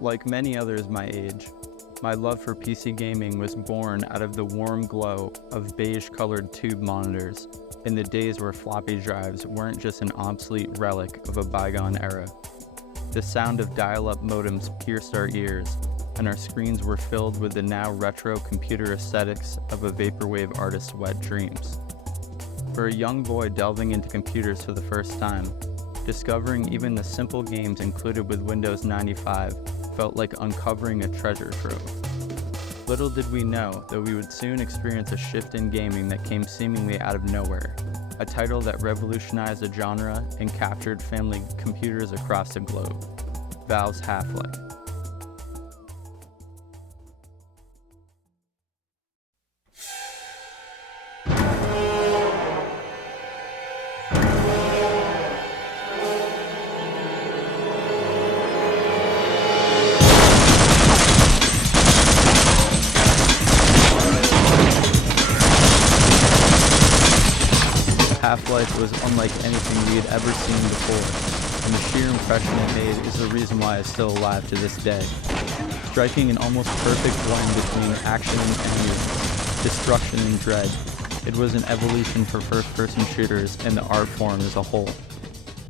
Like many others my age, my love for PC gaming was born out of the warm glow of beige-colored tube monitors in the days where floppy drives weren't just an obsolete relic of a bygone era. The sound of dial-up modems pierced our ears, and our screens were filled with the now retro computer aesthetics of a vaporwave artist's wet dreams. For a young boy delving into computers for the first time, discovering even the simple games included with Windows 95 felt like uncovering a treasure trove. Little did we know that we would soon experience a shift in gaming that came seemingly out of nowhere, a title that revolutionized a genre and captured family computers across the globe, Valve's Half-Life. Half-Life was unlike anything we had ever seen before, and the sheer impression it made is the reason why it's still alive to this day. Striking an almost perfect blend between action and youth, destruction and dread, it was an evolution for first-person shooters and the art form as a whole.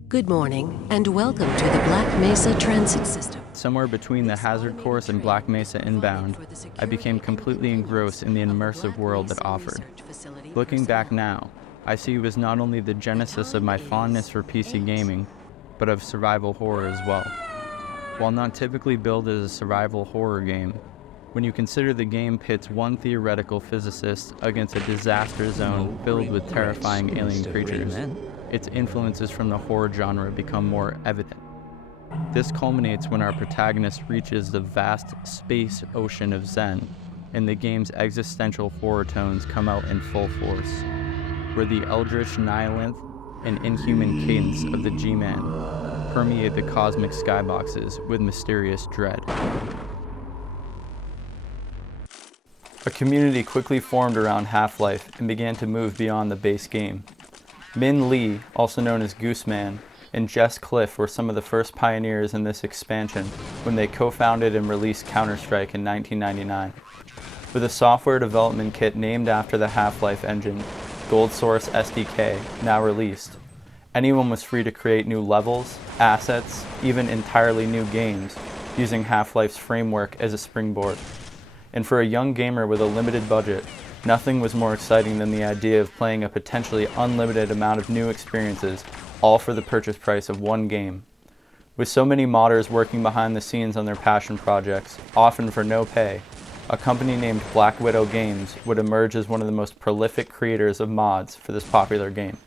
Good morning, and welcome to the Black Mesa Transit System. Somewhere between the Hazard Course and Black Mesa Inbound, I became completely engrossed in the immersive world it offered. Looking back now, I see it was not only the genesis of my fondness for PC gaming, but of survival horror as well. While not typically billed as a survival horror game, when you consider the game pits one theoretical physicist against a disaster zone filled with terrifying alien creatures, its influences from the horror genre become more evident. This culminates when our protagonist reaches the vast space ocean of Xen, and the game's existential horror tones come out in full force, where the eldritch nihilanth and inhuman cadence of the G-Man permeate the cosmic skyboxes with mysterious dread. A community quickly formed around Half-Life and began to move beyond the base game. Min Lee, also known as Gooseman, and Jess Cliff were some of the first pioneers in this expansion when they co-founded and released Counter-Strike in 1999. With a software development kit named after the Half-Life engine, Gold Source SDK, now released, anyone was free to create new levels, assets, even entirely new games, using Half-Life's framework as a springboard. And for a young gamer with a limited budget, nothing was more exciting than the idea of playing a potentially unlimited amount of new experiences, all for the purchase price of one game. With so many modders working behind the scenes on their passion projects, often for no pay, a company named Black Widow Games would emerge as one of the most prolific creators of mods for this popular game.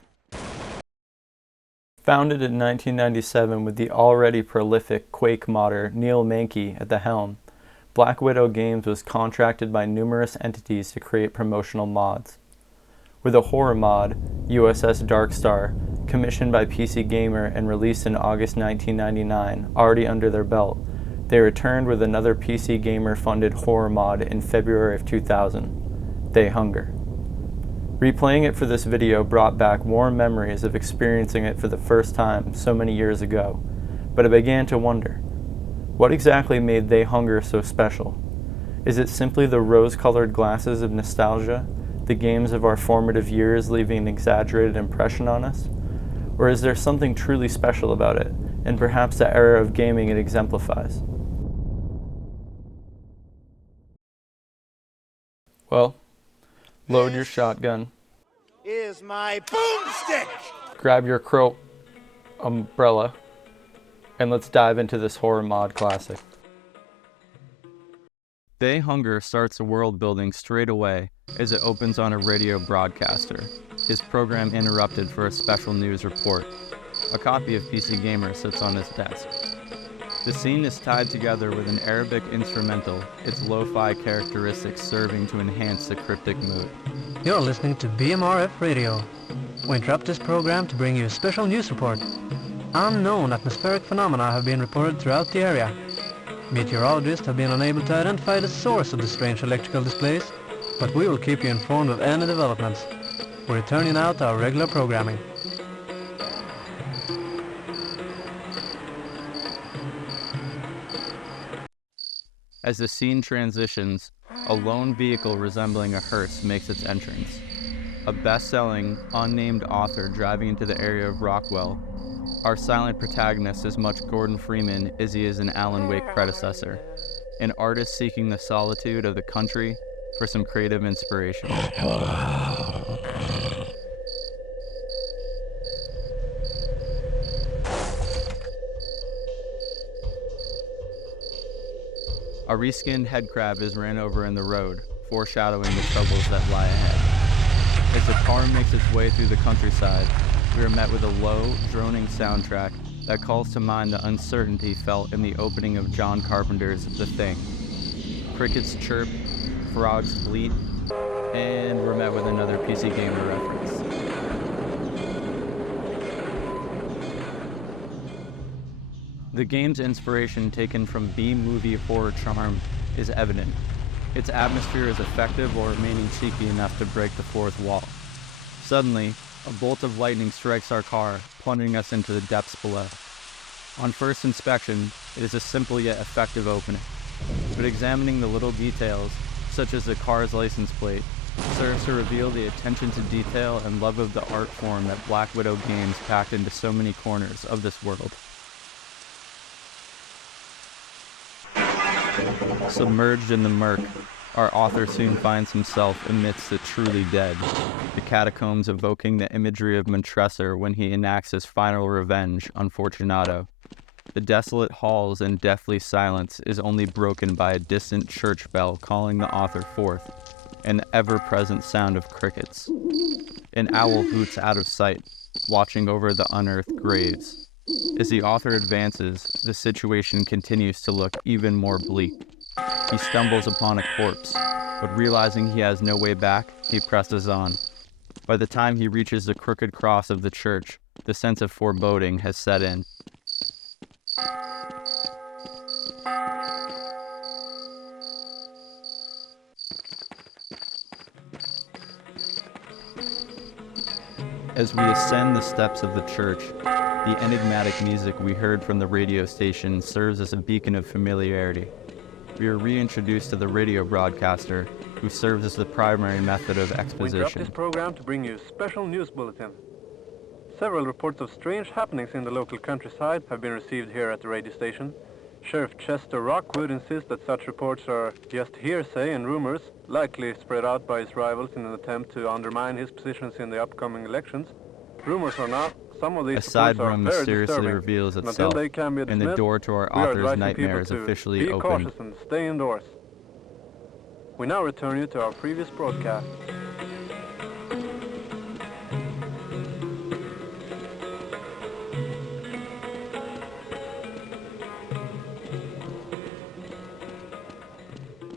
Founded in 1997 with the already prolific Quake modder Neil Mankey at the helm, Black Widow Games was contracted by numerous entities to create promotional mods. With a horror mod, USS Darkstar, commissioned by PC Gamer and released in August 1999, already under their belt, they returned with another PC Gamer-funded horror mod in February of 2000, They Hunger. Replaying it for this video brought back warm memories of experiencing it for the first time so many years ago, but I began to wonder, what exactly made They Hunger so special? Is it simply the rose-colored glasses of nostalgia, the games of our formative years leaving an exaggerated impression on us? Or is there something truly special about it, and perhaps the era of gaming it exemplifies? Well, load your shotgun. Is my boomstick! Grab your crow umbrella, and let's dive into this horror mod classic. They Hunger starts the world building straight away as it opens on a radio broadcaster, his program interrupted for a special news report. A copy of PC Gamer sits on his desk. The scene is tied together with an Arabic instrumental, its lo-fi characteristics serving to enhance the cryptic mood. You're listening to BMRF Radio. We interrupt this program to bring you a special news report. Unknown atmospheric phenomena have been reported throughout the area. Meteorologists have been unable to identify the source of the strange electrical displays, but we will keep you informed of any developments. We're returning now to our regular programming. As the scene transitions, a lone vehicle resembling a hearse makes its entrance. A best-selling, unnamed author driving into the area of Rockwell. Our silent protagonist is much Gordon Freeman as he is an Alan Wake predecessor, an artist seeking the solitude of the country for some creative inspiration. A reskinned head crab is ran over in the road, foreshadowing the troubles that lie ahead. As the car makes its way through the countryside, we are met with a low, droning soundtrack that calls to mind the uncertainty felt in the opening of John Carpenter's The Thing. Crickets chirp, frogs bleat, and we're met with another PC Gamer reference. The game's inspiration taken from B-movie horror charm is evident. Its atmosphere is effective while remaining cheeky enough to break the fourth wall. Suddenly, a bolt of lightning strikes our car, plunging us into the depths below. On first inspection, it is a simple yet effective opening, but examining the little details, such as the car's license plate, serves to reveal the attention to detail and love of the art form that Black Widow Games packed into so many corners of this world. Submerged in the murk, our author soon finds himself amidst the truly dead, the catacombs evoking the imagery of Montresor when he enacts his final revenge on Fortunato. The desolate halls and deathly silence is only broken by a distant church bell calling the author forth, and the ever-present sound of crickets. An owl hoots out of sight, watching over the unearthed graves. As the author advances, the situation continues to look even more bleak. He stumbles upon a corpse, but realizing he has no way back, he presses on. By the time he reaches the crooked cross of the church, the sense of foreboding has set in. As we ascend the steps of the church, the enigmatic music we heard from the radio station serves as a beacon of familiarity. We are reintroduced to the radio broadcaster, who serves as the primary method of exposition. We interrupt this program to bring you a special news bulletin. Several reports of strange happenings in the local countryside have been received here at the radio station. Sheriff Chester Rockwood insists that such reports are just hearsay and rumors, likely spread out by his rivals in an attempt to undermine his positions in the upcoming elections. Rumors are not. Some of these A side reports are room very mysteriously disturbing. reveals Until itself, they can be and the dismissed, door to our we are author's advising nightmare is people to officially be opened. cautious and stay indoors. We now return you to our previous broadcast.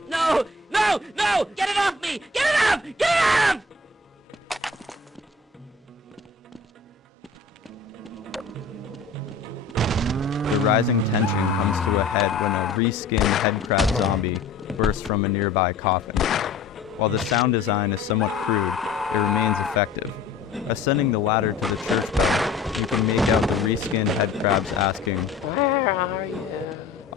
No! No! No! Get it off me! Get it off! Get it off! The rising tension comes to a head when a reskinned headcrab zombie bursts from a nearby coffin. While the sound design is somewhat crude, it remains effective. Ascending the ladder to the church bell, you can make out the reskinned headcrabs asking, "Where are you?"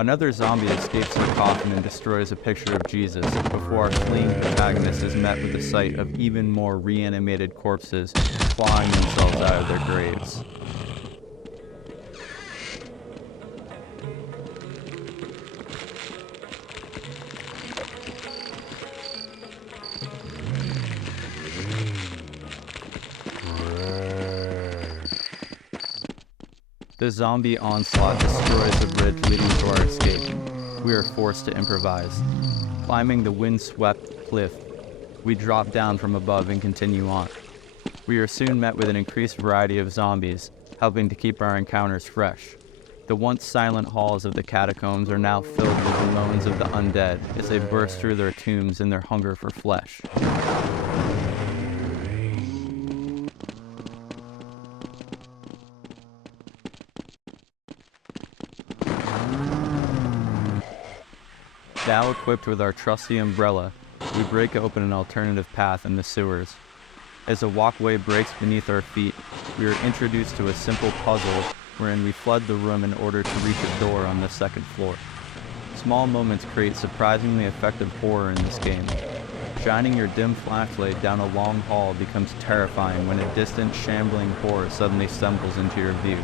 Another zombie escapes the coffin and destroys a picture of Jesus before our fleeing protagonist is met with the sight of even more reanimated corpses clawing themselves out of their graves. The zombie onslaught destroys the bridge leading to our escape. We are forced to improvise. Climbing the wind-swept cliff, we drop down from above and continue on. We are soon met with an increased variety of zombies, helping to keep our encounters fresh. The once silent halls of the catacombs are now filled with the moans of the undead as they burst through their tombs in their hunger for flesh. Now equipped with our trusty umbrella, we break open an alternative path in the sewers. As a walkway breaks beneath our feet, we are introduced to a simple puzzle wherein we flood the room in order to reach a door on the second floor. small moments create surprisingly effective horror in this game. Shining your dim flashlight down a long hall becomes terrifying when a distant, shambling horror suddenly stumbles into your view.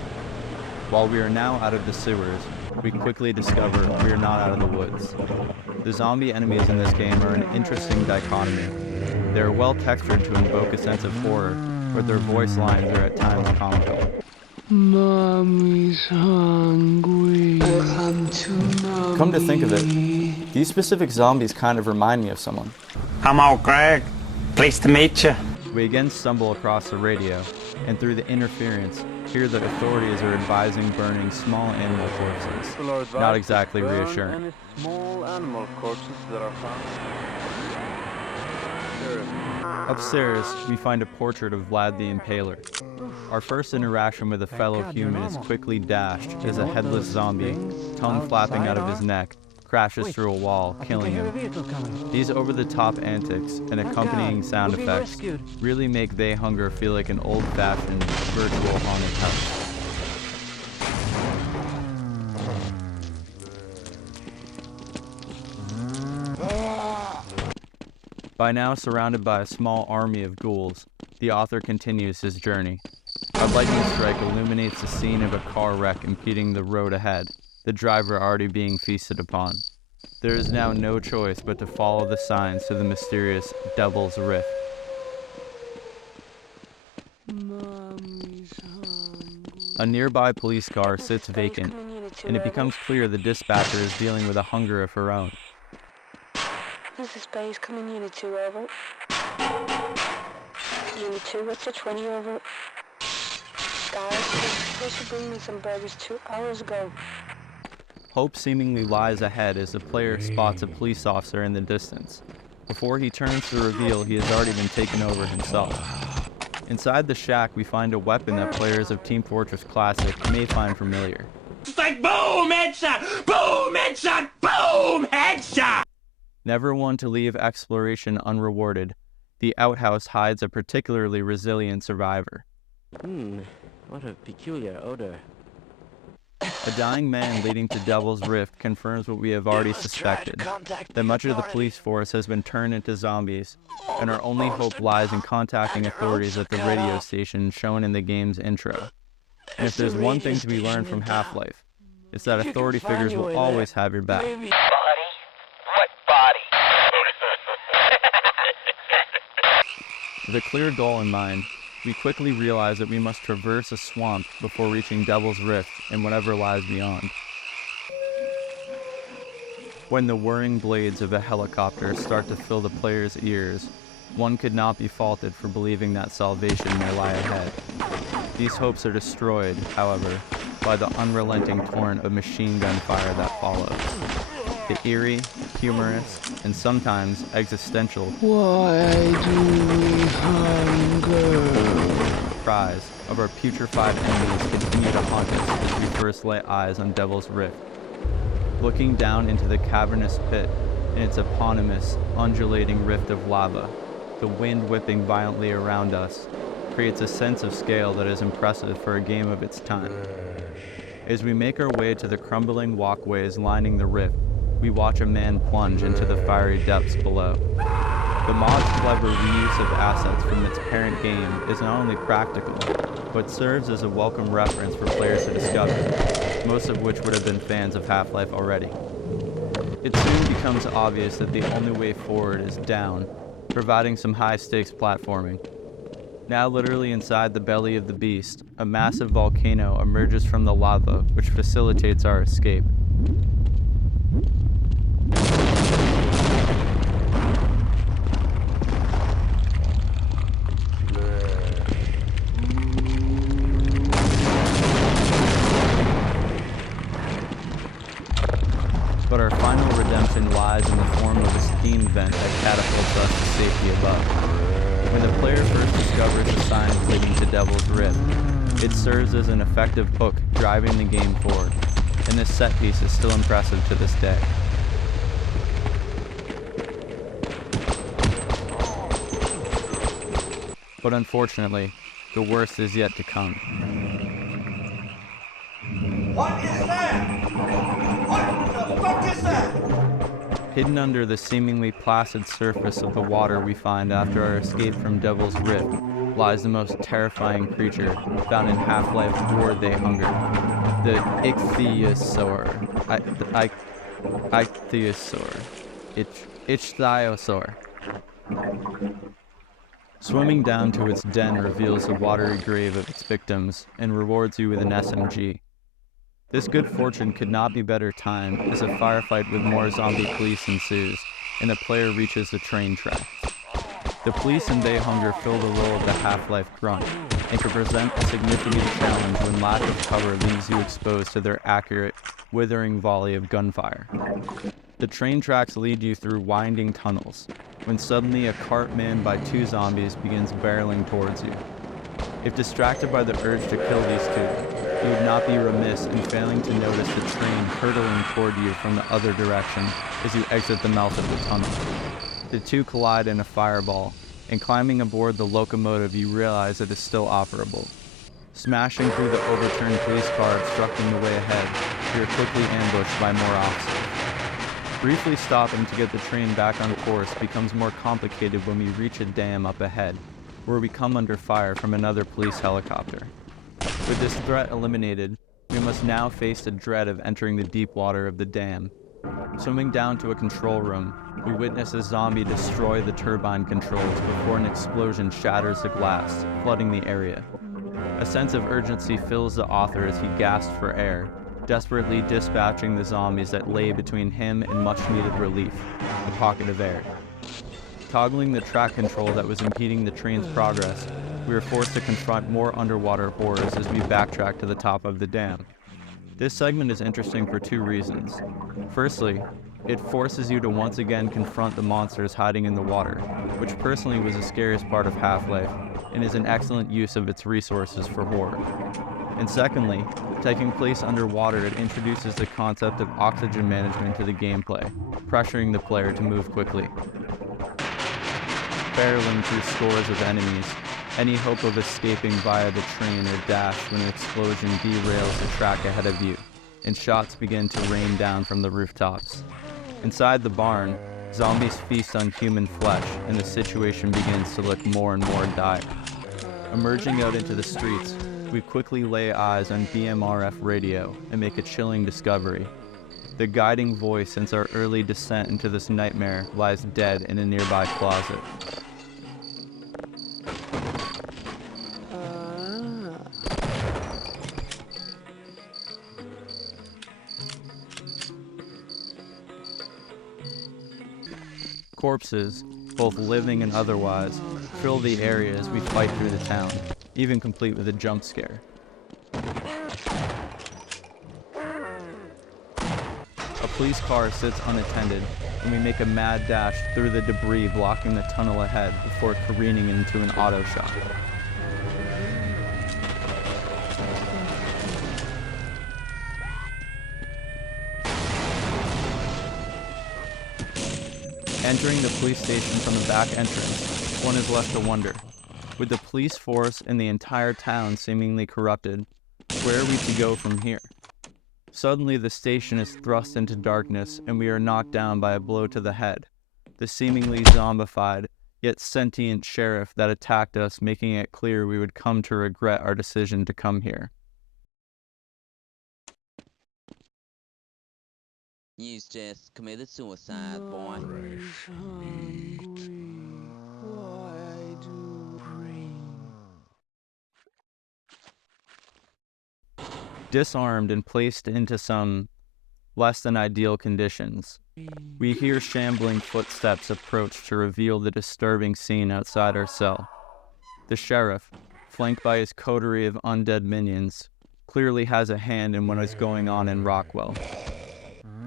While we are now out of the sewers, we quickly discover we are not out of the woods. The zombie enemies in this game are an interesting dichotomy. They are well textured to invoke a sense of horror, but their voice lines are at times comical. Mommy's hungry. Come to think of it, these specific zombies kind of remind me of someone. I'm old Greg. Pleased to meet you. We again stumble across the radio, and through the interference, hear that authorities are advising burning small animal corpses. Not exactly reassuring. Any small animal corpses that are found. Upstairs, we find a portrait of Vlad the Impaler. Our first interaction with a fellow human is quickly dashed as a headless zombie, tongue flapping out of his neck, crashes through a wall, killing him. These over-the-top antics and accompanying sound effects really make They Hunger feel like an old-fashioned, virtual haunted house. By now surrounded by a small army of ghouls, the author continues his journey. A lightning strike illuminates the scene of a car wreck impeding the road ahead, the driver already being feasted upon. There is now no choice but to follow the signs to the mysterious Devil's Rift. A nearby police car sits vacant, and it becomes clear the dispatcher is dealing with a hunger of her own. This is Space coming Unit 2 over. Unit 2, what's the 20 over? Guys, they should bring me some burgers 2 hours ago. Hope seemingly lies ahead as the player spots a police officer in the distance. Before he turns to reveal he has already been taken over himself. Inside the shack, we find a weapon that players of Team Fortress Classic may find familiar. It's like boom, headshot! Boom, headshot! Boom, headshot! Never one to leave exploration unrewarded, the outhouse hides a particularly resilient survivor. What a peculiar odor. A dying man leading to Devil's Rift confirms what we have already suspected, that much of the police force has been turned into zombies, and our only hope lies in contacting authorities at the radio station shown in the game's intro. And if there's one thing to be learned from Half-Life, it's that authority figures will always have your back. With a clear goal in mind, we quickly realize that we must traverse a swamp before reaching Devil's Rift and whatever lies beyond. When the whirring blades of a helicopter start to fill the player's ears, one could not be faulted for believing that salvation may lie ahead. These hopes are destroyed, however, by the unrelenting torrent of machine gun fire that follows. The eerie, humorous, and sometimes existential Why do we hunger? cries of our putrefied enemies continue to haunt us as we first lay eyes on Devil's Rift. Looking down into the cavernous pit and its eponymous, undulating rift of lava, the wind whipping violently around us, creates a sense of scale that is impressive for a game of its time. As we make our way to the crumbling walkways lining the rift, we watch a man plunge into the fiery depths below. The mod's clever reuse of assets from its parent game is not only practical, but serves as a welcome reference for players to discover, most of which would have been fans of Half-Life already. It soon becomes obvious that the only way forward is down, providing some high-stakes platforming. Now literally inside the belly of the beast, a massive volcano emerges from the lava, which facilitates our escape. But our final redemption lies in the form of a steam vent that catapults us to safety above. When the player first discovers the signs leading to Devil's Rift, it serves as an effective hook driving the game forward, and this set piece is still impressive to this day. But unfortunately, the worst is yet to come. What is that? What the fuck is that? Hidden under the seemingly placid surface of the water we find after our escape from Devil's Rift lies the most terrifying creature found in Half-Life War They Hunger, the Ichthyosaur. Ichthyosaur. Swimming down to its den reveals the watery grave of its victims and rewards you with an SMG. This good fortune could not be better timed as a firefight with more zombie police ensues, and the player reaches the train track. The police in They Hunger fill the role of the Half-Life grunt, and can present a significant challenge when lack of cover leaves you exposed to their accurate, withering volley of gunfire. The train tracks lead you through winding tunnels, when suddenly a cart manned by 2 zombies begins barreling towards you. If distracted by the urge to kill these 2, you would not be remiss in failing to notice the train hurtling toward you from the other direction as you exit the mouth of the tunnel. The 2 collide in a fireball, and climbing aboard the locomotive you realize it is still operable. Smashing through the overturned police car obstructing the way ahead, you are quickly ambushed by more officers. Briefly stopping to get the train back on course becomes more complicated when we reach a dam up ahead, where we come under fire from another police helicopter. With this threat eliminated, we must now face the dread of entering the deep water of the dam. Swimming down to a control room, we witness a zombie destroy the turbine controls before an explosion shatters the glass, flooding the area. A sense of urgency fills the author as he gasps for air, desperately dispatching the zombies that lay between him and much-needed relief, the pocket of air. Toggling the track control that was impeding the train's progress, we were forced to confront more underwater horrors as we backtrack to the top of the dam. This segment is interesting for 2 reasons. Firstly, it forces you to once again confront the monsters hiding in the water, which personally was the scariest part of Half-Life, and is an excellent use of its resources for horror. And secondly, taking place underwater, it introduces the concept of oxygen management to the gameplay, pressuring the player to move quickly. Barreling through scores of enemies, any hope of escaping via the train or dash when an explosion derails the track ahead of you, and shots begin to rain down from the rooftops. Inside the barn, zombies feast on human flesh, and the situation begins to look more and more dire. Emerging out into the streets, we quickly lay eyes on BMRF radio and make a chilling discovery. The guiding voice since our early descent into this nightmare lies dead in a nearby closet. Corpses, both living and otherwise, fill the area as we fight through the town, even complete with a jump scare. A police car sits unattended, and we make a mad dash through the debris blocking the tunnel ahead before careening into an auto shot. Entering the police station from the back entrance, one is left to wonder. With the police force and the entire town seemingly corrupted, where are we to go from here? Suddenly the station is thrust into darkness and we are knocked down by a blow to the head. The seemingly zombified, yet sentient sheriff that attacked us, making it clear we would come to regret our decision to come here. You've just committed suicide, boy. Disarmed and placed into some less than ideal conditions, we hear shambling footsteps approach to reveal the disturbing scene outside our cell. The sheriff, flanked by his coterie of undead minions, clearly has a hand in what is going on in Rockwell.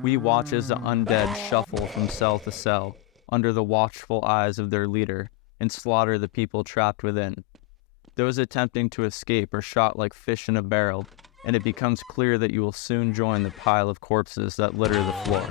We watch as the undead shuffle from cell to cell, under the watchful eyes of their leader, and slaughter the people trapped within. Those attempting to escape are shot like fish in a barrel, and it becomes clear that you will soon join the pile of corpses that litter the floor.